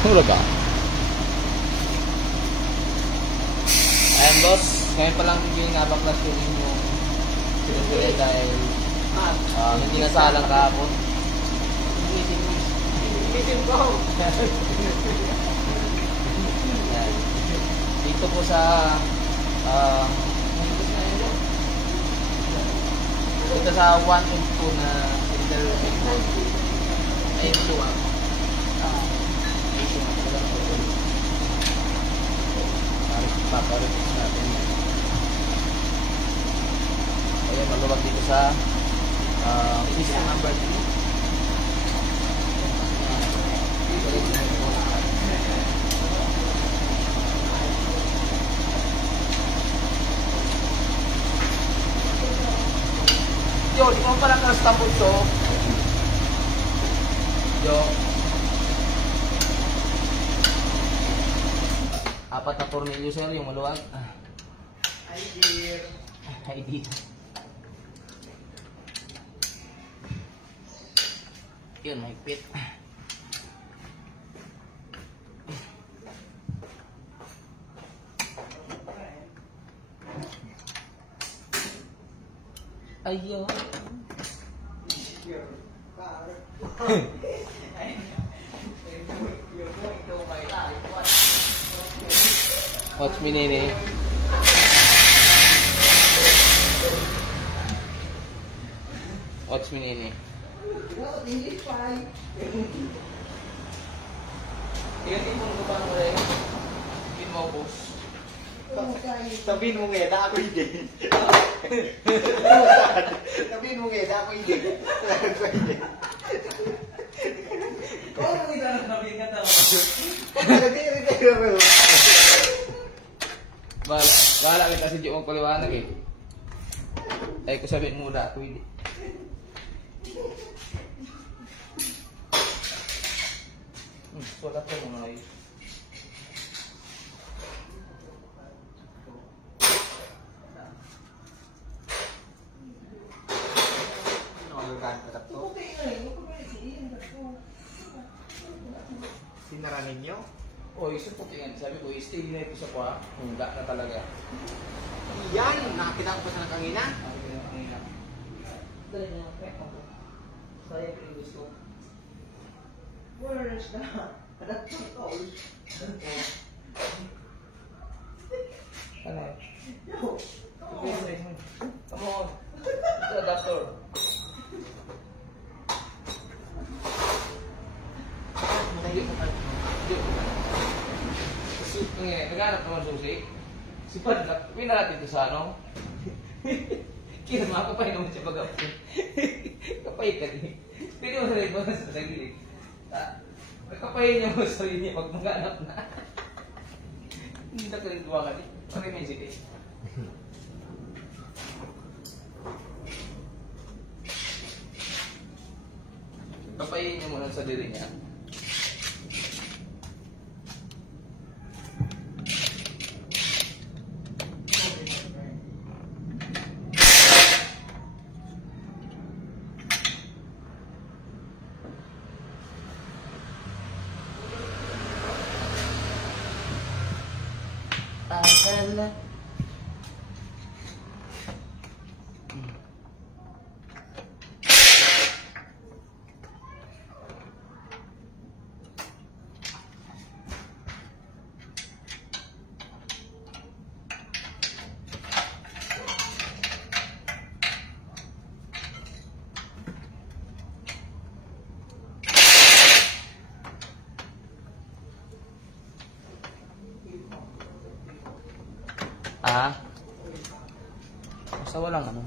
Hula ka. Ayan boss, ngayon pa lang yung nabaklas yung inyong sinusulit dahil hindi nasalang kahapon. Itin ko. Dito po sa dito sa 1 and 2 na ay dua. Paparit natin. Ayan, maluwag dito sa system number 2. Yo, di mo pala ka-stamp so. Yo. 4 na tornilyo sir, yung maluwag. Hi dear. Hi dear. Yun, may pit. Ayaw. Watch me, Nene. Watch me, Nene. Iyan mo ko pa mo rin. Iyan mo, boss. Sabihin mo nga, ako hindi. Sabihin mo nga, ako hindi. Kung mo ito na sabihin ka tama. Bahala kita si Diyo magpaliwanag eh. Ay ko sabihin muna, ako hindi. Sulat ko muna eh. Sinara ninyo? O, isa po tingin. Sabi ko, stay na ito sa kwa. Hunda na talaga. Yan! Nakakita ko pa sa nakangina? Dali na yung pek ako. Saya ko yung gusto. Where's the... That's so cold. Ano? Yo! Come on. Ito, doctor. Naghanap naman susi. Si Padlak, pinalat ito sa ano? Kinama, kapay naman siya pag-apin. Kapay ka din. Pwede mo sarili mo sa gilid. Kapay niya mo sa sarili niya pag maghanap na. Hindi na kalinduwa ka din. Parang may sige. Kapayin niyo muna sa diri niya. Basta walang ano.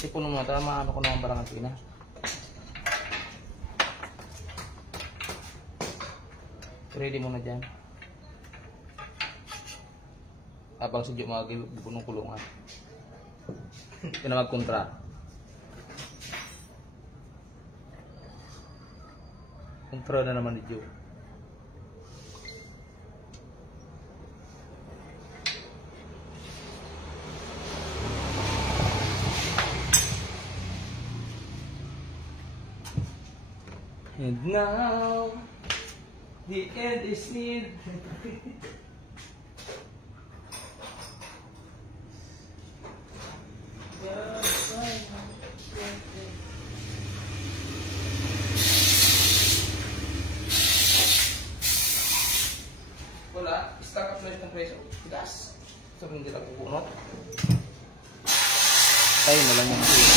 Tipon mo na, tara maano ko naman barang ang pina. Ready mo na dyan. Habang si Diyo magpunong kulungan. Ito na magkontra. Kontra na naman ni Diyo. And now, the end is near. Wala, stack up na itong preso. Gas. Ito rin nila kukunot. Tayo na lang yung preso.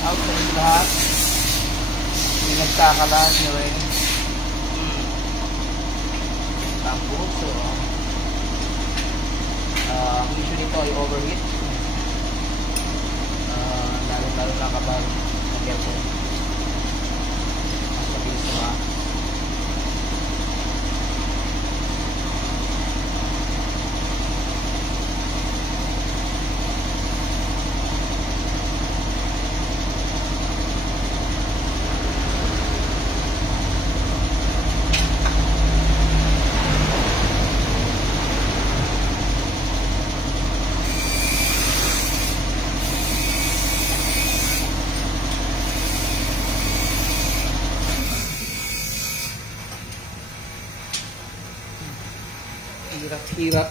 Out sa inyo lahat. May nagkakalaan nyo rin. Tapos, ang issue nito ay overheat. Lalo na kapag nag-aircon. Mas mabilis na hirap-hirap.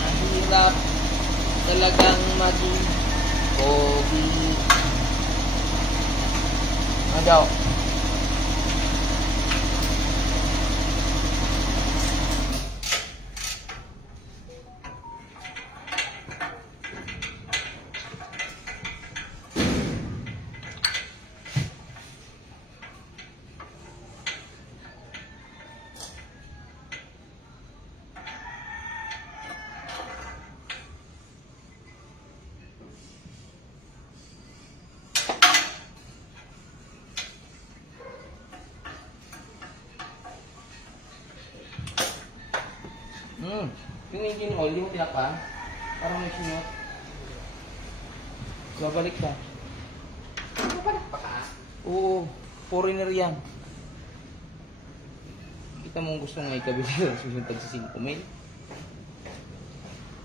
Mahirap talagang maging COVID. Ano daw? Yung engine oil, hindi mo tinakpan. Parang may sinot. Babalik ka. Babalik pa ka? Oo, foreigner yan. Kita mo gusto nga ikabili yun. Susuntag sa 5 mil.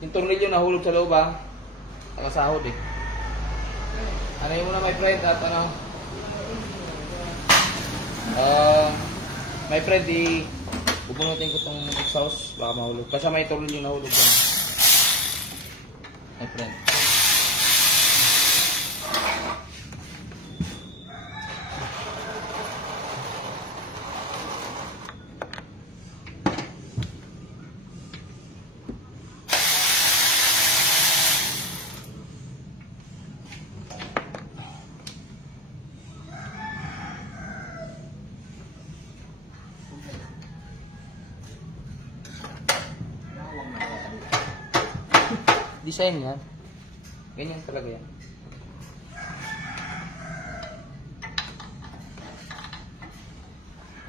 Yung tornilyo nahulog sa loob ha. Nakasahod eh. Ano yun muna my friend at ano? My friend, bubunutin ko itong exhaust. Baka mahulog. Kasi may tornilyo nahulog dyan. My friend. Design yan. Ganyan talaga yan.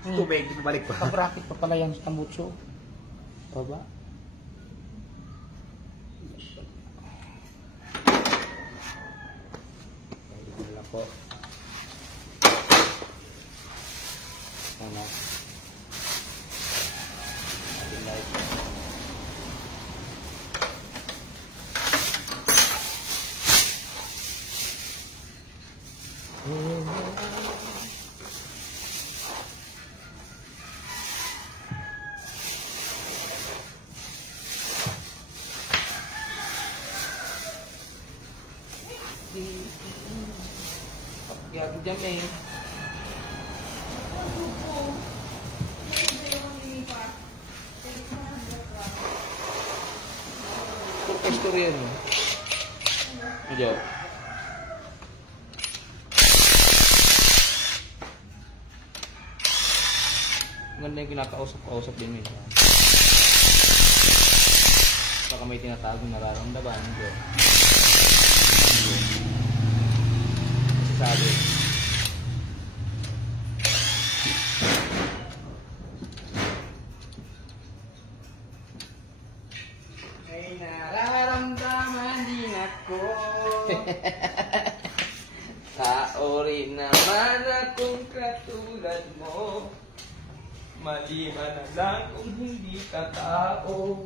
Tubig, balik pa. Pag-bracket pa pala yan sa tambutso. Baba. Wala po. Ano? Gago dyan eh. Puro story yan eh. Medyo. Maganda yung kinakausap-kausap din eh. Saka may tinatagong nararamdaman. Medyo. Sabi. May nararamdaman din ako. Tao rin naman akong katulad mo. Maliban na lang kung hindi ka tao.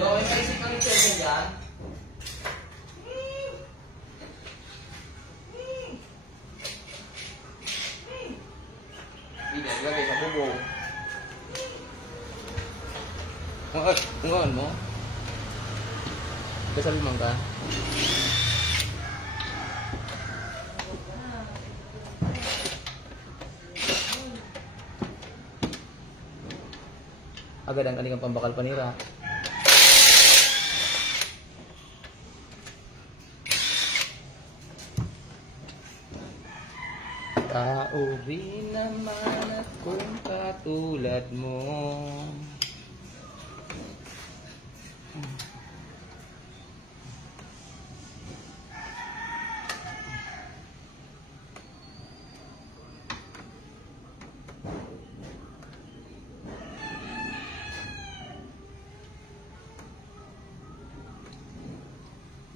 Yo, may maisip kang i-check dyan? Hindi, lagay sa bubong. Kung mo? Kasabi man ka? Agad ang kanilang pambakal panira. Tao rin naman akong katulad mo.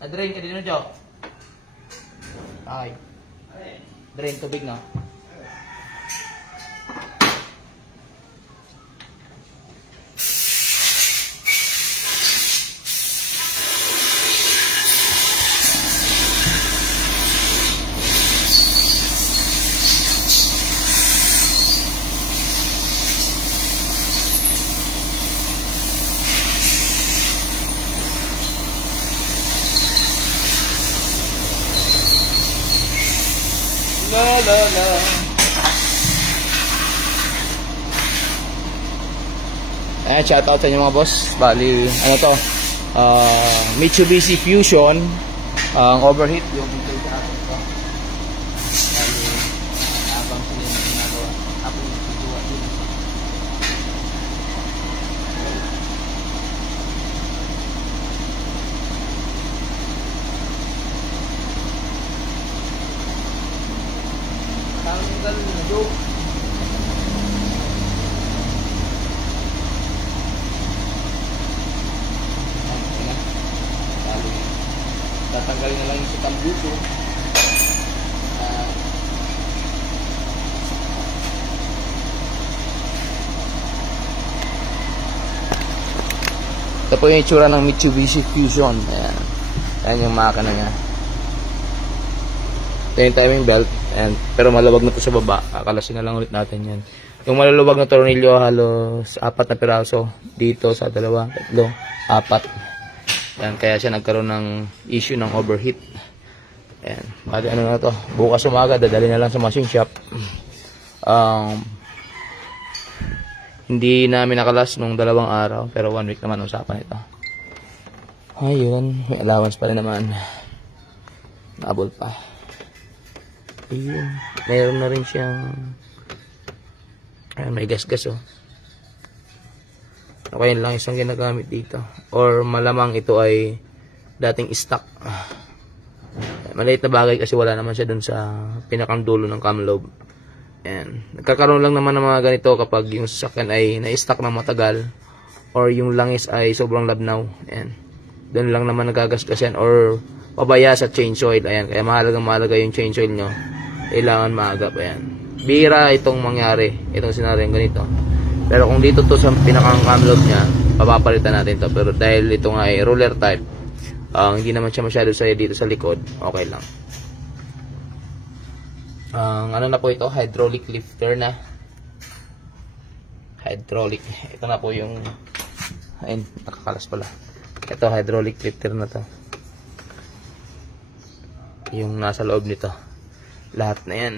Na-drain ka din, no, Jo? Ay. Drain tubig, no? La la la. Shout out sa inyo mga boss. Bali, ano to? Mitsubishi Fusion. Ang overheat yung bigay sa akin to. Bali, habang sila yung ginagawa. Ako yung ginagawa din. tambuso. Ito po yung itsura ng Mitsubishi Fusion. Ayan. Ayan yung makina niya. Ito yung timing belt. Ayan. Pero maluwag na ito sa baba. Kakalasin na lang ulit natin yan. Yung maluwag na tornilyo halos 4 na piraso. Dito sa 2, 3, 4. Ayan. Kaya siya nagkaroon ng issue ng overheat. Ayan. Bali ano na to. Bukas umaga dadali na lang sa machine shop. Hindi namin nakalas nung 2 araw. Pero 1 week naman usapan ito. Ayun. May allowance pa rin naman. Nabol pa. Ayun. Mayroon na rin siyang... Ayun, may gas-gas oh. Okay lang isang ginagamit dito. Or malamang ito ay dating stock. Maliit na bagay kasi wala naman siya dun sa pinakang dulo ng cam lobe. Ayan. Nagkakaroon lang naman ng mga ganito kapag yung sasakyan ay na-stock na matagal or yung langis ay sobrang labnaw. Ayan. Doon lang naman nagagasgas yan or pabaya sa change oil. Ayan. Kaya mahalaga yung change oil nyo. Kailangan maagap. Ayan. Bira itong mangyari. Itong senaryo ganito. Pero kung dito to sa pinakang cam lobe nya, papapalitan natin to. Pero dahil ito nga ay roller type, hindi naman siya masyado saya dito sa likod. Okay lang. Ano na po ito? Hydraulic lifter na. Hydraulic. Ito na po yung... Ayun, nakakalas pala. Ito, hydraulic lifter na to. Yung nasa loob nito. Lahat na yan.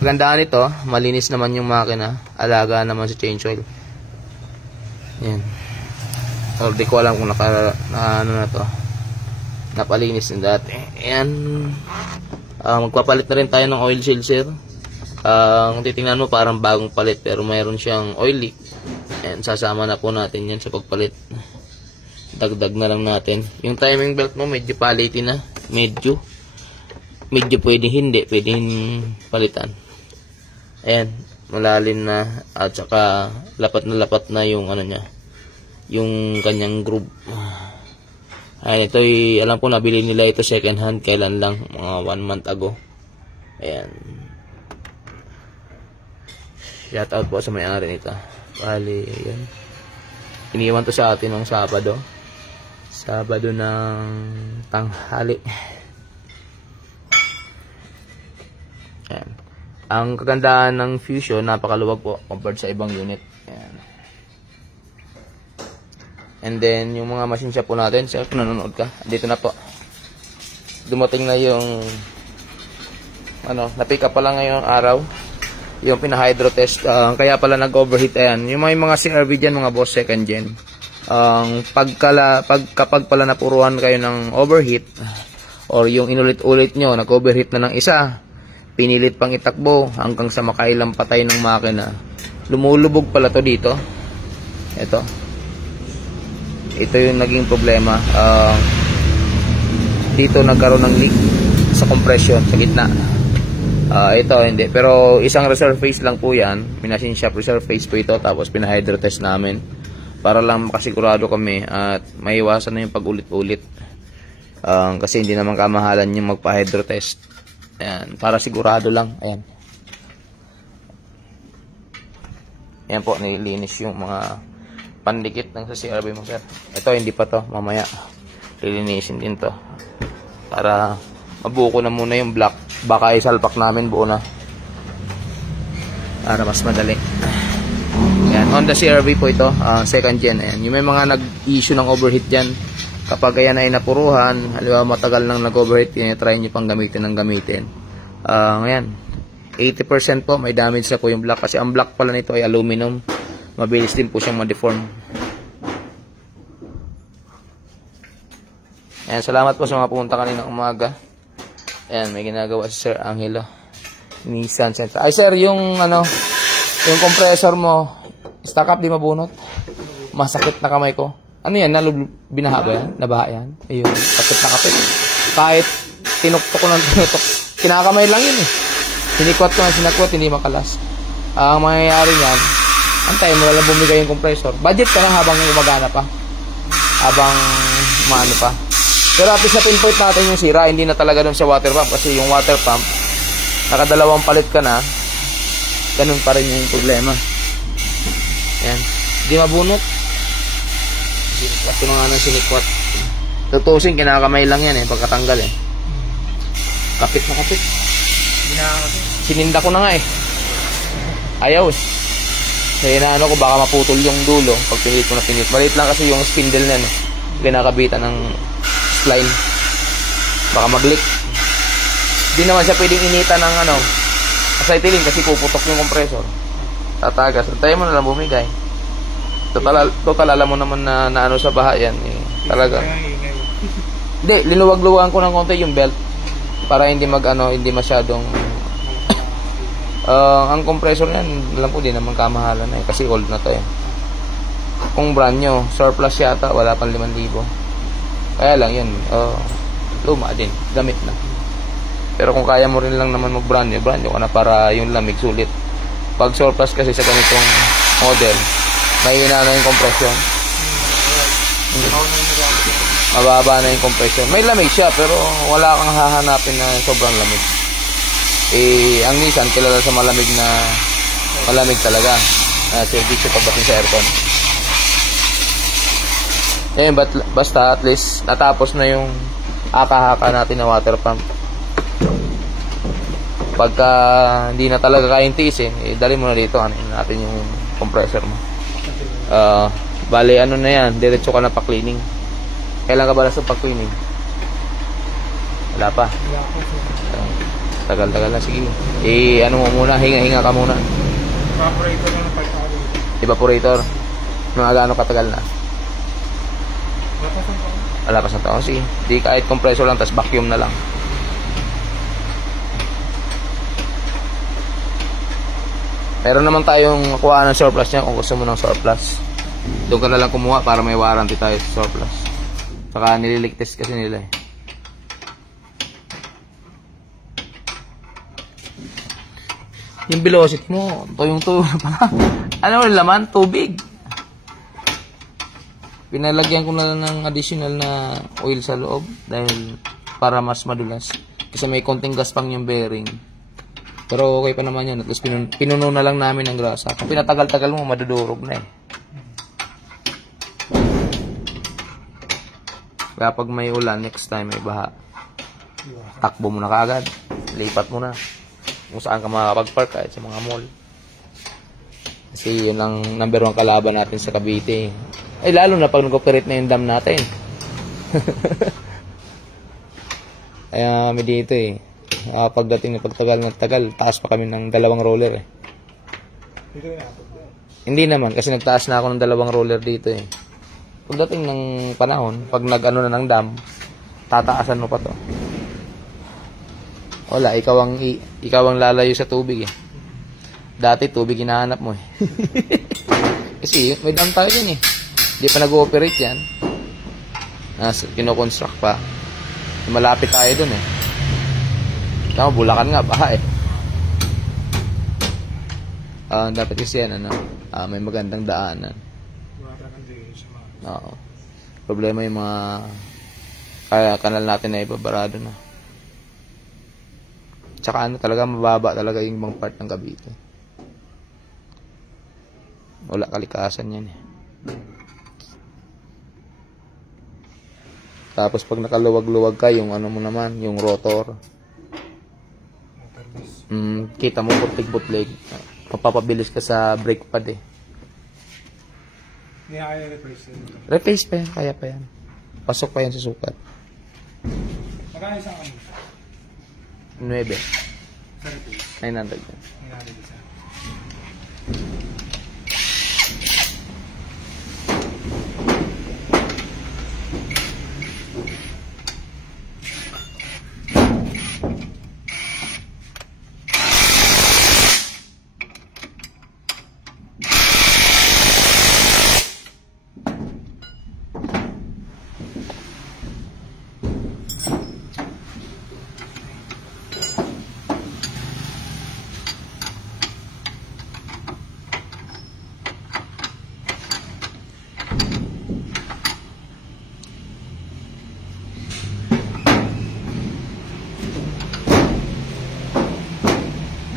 Kagandaan nito, malinis naman yung makina. Alaga naman sa change oil. Yan. Or di ko alam kung ano na to. Napalinis na dati. Ayan. Magpapalit na rin tayo ng oil seal, sir. Kung titingnan mo parang bagong palit pero mayroon siyang oil leak. Ayan, sasama na po natin yan sa pagpalit. Dagdag na lang natin. Yung timing belt mo medyo paliti na. Medyo pwede hindi. Pwede palitan. Ayan. Malalim na. At saka lapat na yung ano niya. Yung kanyang groove. Ayan, ito alam ko nabili nila ito second hand kailan lang, mga 1 month ago. Ayan. Shout out po sa may-ari nito. Bali, ayan. Iniwan to sa atin ng Sabado. Sabado ng tanghali. Ayan. Ang kagandahan ng Fusion, napakaluwag po compared sa ibang unit. Ayan. And then, yung mga machine shop po natin, sir, kung nanonood ka, dito na po. Dumating na yung, na-pick up pala ngayong araw, yung pina-hydro test, kaya pala nag-overheat, ayan. Yung mga CRV dyan, mga boss, second gen. Kapag pala napuruhan kayo ng overheat, or yung inulit-ulit nyo, nag-overheat na ng isa, pinilit pang itakbo, hanggang sa makailang patay ng makina, lumulubog pala to dito. Ito yung naging problema. Dito nagkaroon ng leak sa compression sa gitna. Ito hindi. Pero isang reserve phase lang po yan. Machine shop reserve phase po ito. Tapos pina-hydro test namin. Para lang makasigurado kami at maiwasan na yung pag-ulit-ulit. Kasi hindi naman kamahalan yung magpa-hydro test. Ayan. Para sigurado lang. Ayan. Ayan po. Nilinis yung mga pandikit ng sa CRV mo, sir. Ito hindi pa to, mamaya lilinisin din to para mabuko na muna yung block, baka isalpak namin buo na para mas madali. Ayan, Honda CRV po ito, second gen. Ayan, yung may mga nag-issue ng overheat dyan, kapag ayan ay napuruhan, halimbawa matagal nang nag-overheat, try nyo pang gamitin ng gamitin. Ayan, 80% po may damage na po yung block kasi ang block pala nito ay aluminum. Mabilis din po siyang ma-deform. Ayan, salamat po sa mga pumunta kaninang umaga. Ayan, may ginagawa si Sir Angelo. Nissan Sentra. Ay sir, yung compressor mo, stack up, di mabunot. Masakit na kamay ko. Ano yan? Binaha ba yan? Nabaha yan? Ayun, sakit na kapit. Kahit tinuktok ko ng tinutok, kinakamay lang yun eh. Sinikwat ko ng sinakwat, hindi makalas. Ang mangyayari niyan, antay mo lang bumigay yung compressor. Budget ka lang habang gumagana pa. habang maano pa. Pero at least na pinpoint natin yung sira, hindi na talaga doon sa water pump kasi yung water pump nakadalawang palit ka na, ganun pa rin yung problema. Yan, hindi mabunot kasi nga nang sinikwat. Tutusin, kinakamay lang yan pagkatanggal kapit na kapit. Sininda ko na nga ayaw kaya inaano ko baka maputol yung dulo pag pinilit ko na pinilit. Maliit lang kasi yung spindle na kinakabitan ng line, baka mag-leak. Di naman siya pwedeng initan ng acetylene kasi puputok yung compressor, tatagas. Antayin mo na lang bumigay. Total alam mo naman na ano sa baha yan talaga. Hindi, linuwag-luwagan ko ng konti yung belt para hindi hindi masyadong ang compressor niyan, alam ko din naman kamahalan na kasi old na to Kung brand new, surplus yata, wala pang 5,000. Kaya lang yun, luma din, gamit na. Pero kung kaya mo rin lang naman mag brand new ka na para yung lamig sulit. Pag surplus kasi sa ganitong model, mahina na yung compression. Mababa na yung compression. May lamig siya pero wala kang hahanapin na sobrang lamig. Ang Nissan kilala sa malamig talaga. Service pagdating sa aircon. Basta at least natapos na yung haka-haka natin na water pump. Pagka hindi na talaga kayang tiisin, dali mo na dito, natin yung compressor mo. Bale, na yan, diretso ka na pa-cleaning. Kailan ka ba sa pa-cleaning? Wala pa. Tagal-tagal na, sige. Ano mo muna, hinga-hinga ka muna. Evaporator na nagpagkakali. Evaporator? Mga gaano katagal na? Lapas ng taon. Lapas ng taon, sige. Di kahit compressor lang, tas vacuum na lang. Meron naman tayong kuha ng surplus niya kung gusto mo ng surplus. Doon ka na lang kumuha para may warranty tayo sa surplus. Saka nililigtest kasi nila Yung velocity mo, tuyong-tuyo na pala. Ano yung laman? Tubig. Pinalagyan ko na lang ng additional na oil sa loob dahil para mas madulas. Kasi may konting gaspang yung bearing. Pero okay pa naman yun. At least pinuno na lang namin ng grasa. Kung pinatagal-tagal mo, madudurog na Kaya pag may ulan, next time may baha, takbo mo na kaagad. Lipat mo na. Kung saan ka makakapag-park kahit sa mga mall. Kasi yun ang number 1 kalaban natin sa Cavite. Lalo na pag nag-operate na yung dam natin. Kaya kami dito pagdating ng pagtagal ng tagal, taas pa kami ng 2 roller Hindi naman, kasi nagtaas na ako ng 2 roller dito Pagdating ng panahon, pag nag-ano na ng dam, tataasan mo pa to. Wala, ikaw ang lalayo sa tubig Dati tubig hinahanap mo Kasi may dam tayo din Hindi pa nag-ooperate yan. Kino-construct pa. Malapit tayo dun Tama, Bulacan nga, baha dapat kasi yan, may magandang daanan. Oo. Problema yung mga kanal natin na ibabarado na. Tsaka talaga mababa talaga yung ibang part ng Cavite. Wala kalikasan yan Tapos pag nakaluwag-luwag ka, yung mo naman, yung rotor. Kita mo butlig-butlig. Papapabilis ka sa brake pad Hindi kaya replace yun. Replace pa yan, kaya pa yan. Pasok pa yan sa sukat. Magkano isang 9. sa replace? 900 yan. 900 isa.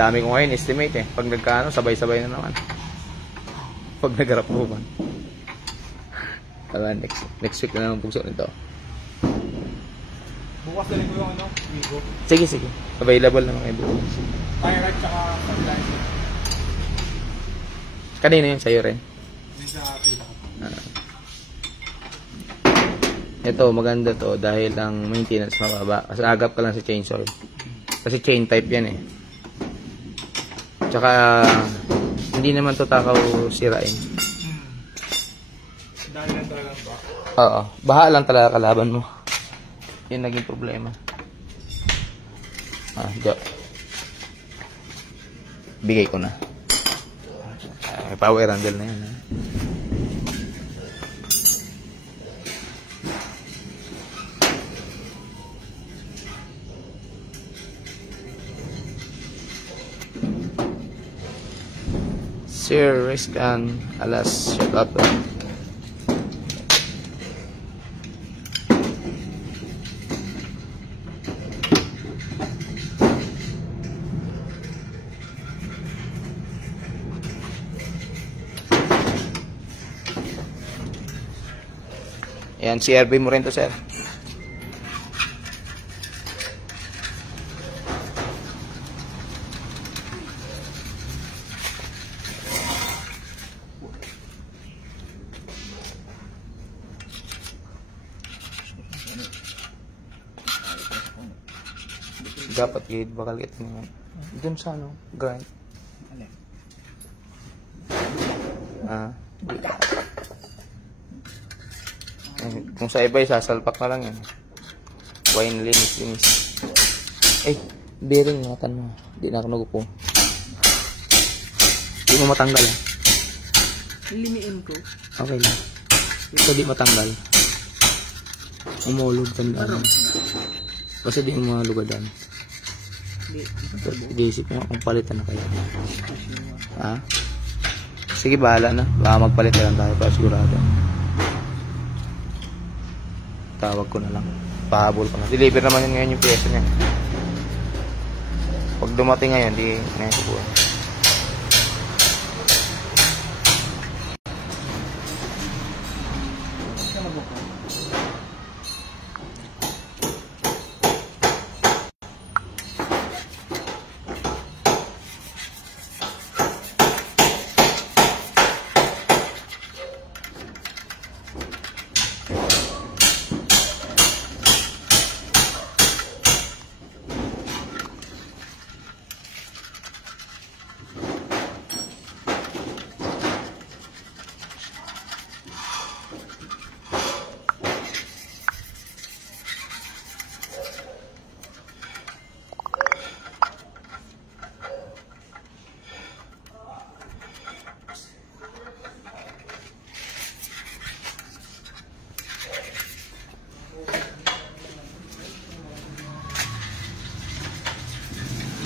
Dami ko ngayon estimate eh. Pag nagkaano, sabay-sabay na naman. Pag nagarap mo man. Tara, next week na naman pugso nito. Bukas na rin ko yung ano, Wigo. Sige, sige. Available naman kayo bukas. Tyrant tsaka stabilizer. Kanina yun sa'yo rin. Yun sa pita ko. Ito, maganda to dahil ang maintenance mababa. Kasi agap ka lang sa chainsaw. Kasi chain type yan eh. Tsaka, hindi naman to takaw sirain. Dahil lang talagang ba? Oo. Baha lang talaga kalaban mo. Yun naging problema. Jo. Bigay ko na. May power handle na yan. Ha? Sir Rizkan Alas, shout out. Ayan, CRB mo rin to, sir. Dapat gid bakal kita naman. Dun sa ano, grind. Kung sa iba, sasalpak na lang yan. Wine linis. Ay, bearing ingatan mo. Di na ako nagupong. Di mo matanggal ah. Limiin ko. Okay lang. Ito di matanggal. Umulog tandaan. Basta di mo malugadan. Iisip mo kung palitan na kayo. Ha? Sige, bahala na. Baka magpalit na lang tayo para sigurado. Tawag ko na lang. Pahabol ko na. Deliver naman yun ngayon yung pyesa niya. Pag dumating ngayon, di ngayon ko buwan.